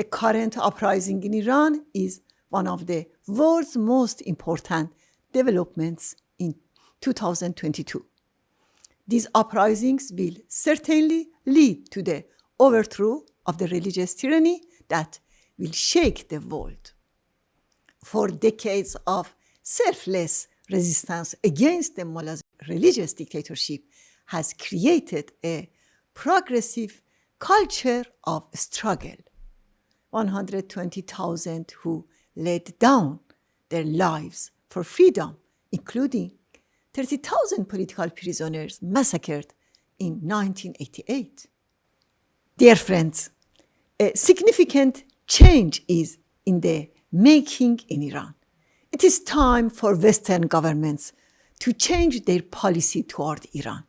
The current uprising in Iran is one of the world's most important developments in 2022. These uprisings will certainly lead to the overthrow of the religious tyranny that will shake the world. For decades of selfless resistance against the mullah's religious dictatorship has created a progressive culture of struggle. 120,000 who laid down their lives for freedom, including 30,000 political prisoners massacred in 1988. Dear friends, a significant change is in the making in Iran. It is time for Western governments to change their policy toward Iran.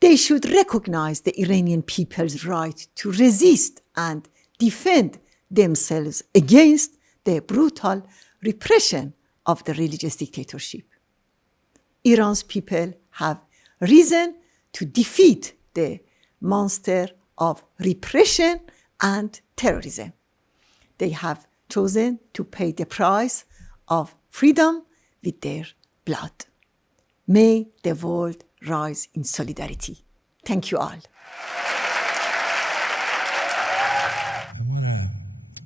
They should recognize the Iranian people's right to resist and defend themselves against the brutal repression of the religious dictatorship. Iran's people have reason to defeat the monster of repression and terrorism. They have chosen to pay the price of freedom with their blood. May the world rise in solidarity. Thank you all.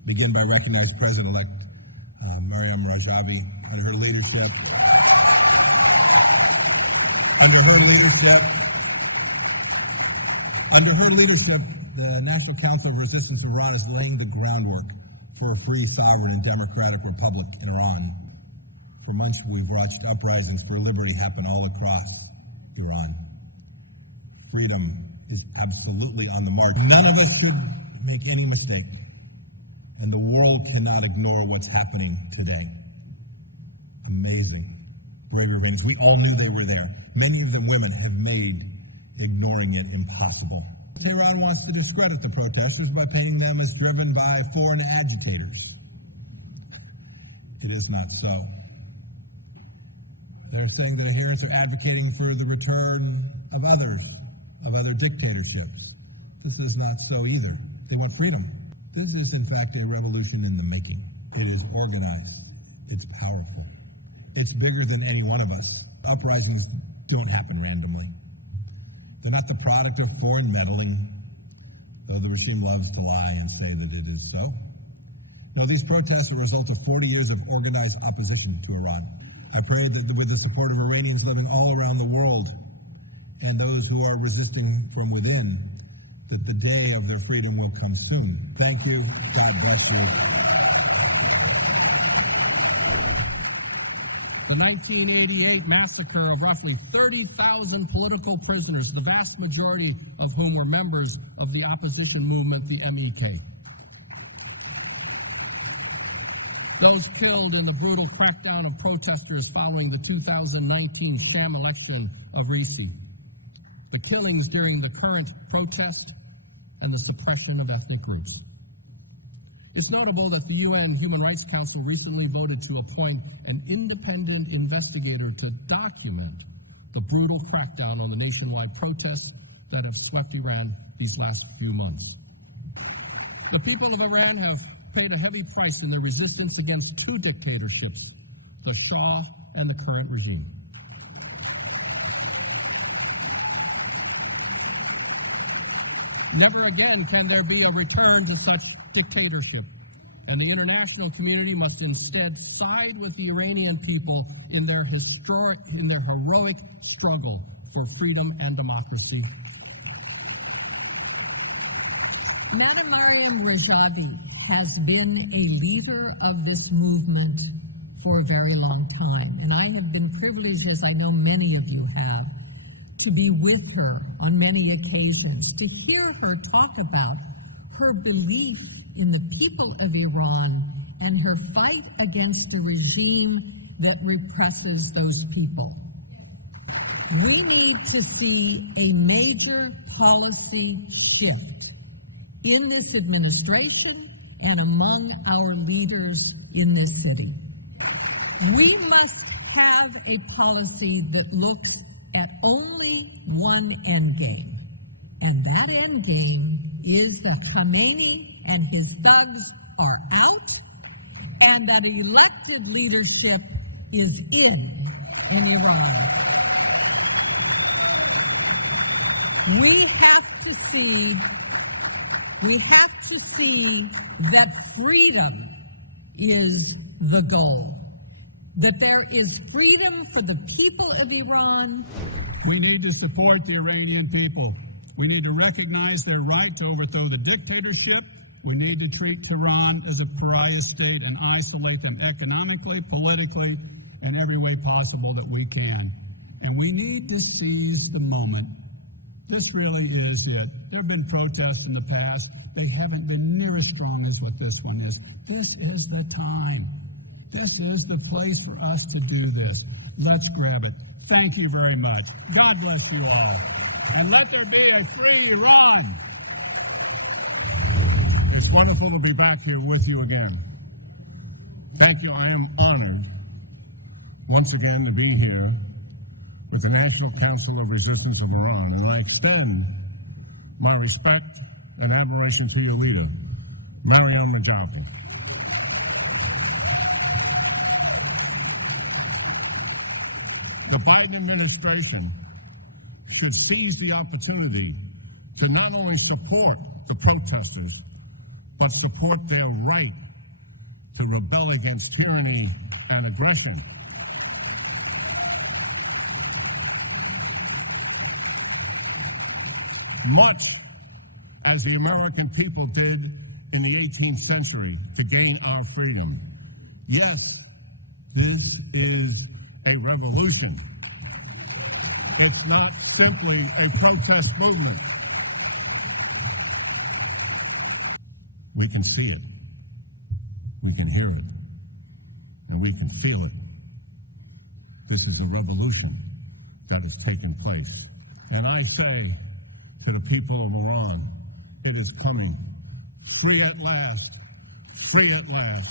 Begin by recognizing President-elect Maryam Rajavi and her leadership. Under her leadership, the National Council of Resistance of Iran is laying the groundwork for a free, sovereign, and democratic republic in Iran. For months, we've watched uprisings for liberty happen all across Iran. Freedom is absolutely on the march. None of us should make any mistake, and the world cannot ignore what's happening today. Amazing. Brave revenge. We all knew they were there. Many of the women have made ignoring it impossible. Tehran wants to discredit the protesters by painting them as driven by foreign agitators. It is not so. They're saying that adherents are advocating for the return of other dictatorships. This is not so either. They want freedom. This is, in fact, a revolution in the making. It is organized. It's powerful. It's bigger than any one of us. Uprisings don't happen randomly. They're not the product of foreign meddling, though the regime loves to lie and say that it is so. No, these protests are a result of 40 years of organized opposition to Iran. I pray that with the support of Iranians living all around the world and those who are resisting from within, that the day of their freedom will come soon. Thank you. God bless you. The 1988 massacre of roughly 30,000 political prisoners, the vast majority of whom were members of the opposition movement, the MEK. Those killed in the brutal crackdown of protesters following the 2019 sham election of Raisi. The killings during the current protests and the suppression of ethnic groups. It's notable that the UN Human Rights Council recently voted to appoint an independent investigator to document the brutal crackdown on the nationwide protests that have swept Iran these last few months. The people of Iran have paid a heavy price in their resistance against two dictatorships, the Shah and the current regime. Never again can there be a return to such dictatorship, and the international community must instead side with the Iranian people in their heroic struggle for freedom and democracy. Madam Maryam Rajavi has been a leader of this movement for a very long time, and I have been privileged, as I know many of you have, to be with her on many occasions, to hear her talk about her belief in the people of Iran and her fight against the regime that represses those people. We need to see a major policy shift in this administration and among our leaders in this city. We must have a policy that looks at only one end game, and that end game is the Khamenei and his thugs are out, and that elected leadership is in Iran. We have to see that freedom is the goal, that there is freedom for the people of Iran. We need to support the Iranian people. We need to recognize their right to overthrow the dictatorship. We need to treat Tehran as a pariah state and isolate them economically, politically, and every way possible that we can. And we need to seize the moment. This really is it. There have been protests in the past. They haven't been near as strong as what this one is. This is the time. This is the place for us to do this. Let's grab it. Thank you very much. God bless you all. And let there be a free Iran. It's wonderful to be back here with you again. Thank you. I am honored once again to be here with the National Council of Resistance of Iran, and I extend my respect and admiration to your leader, Mariam Mujahedin. The Biden administration should seize the opportunity to not only support the protesters, but support their right to rebel against tyranny and aggression. Much as the American people did in the 18th century to gain our freedom. Yes, this is a revolution. It's not simply a protest movement. We can see it, we can hear it, and we can feel it. This is a revolution that has taken place. And I say to the people of Iran, it is coming. Free at last. Free at last.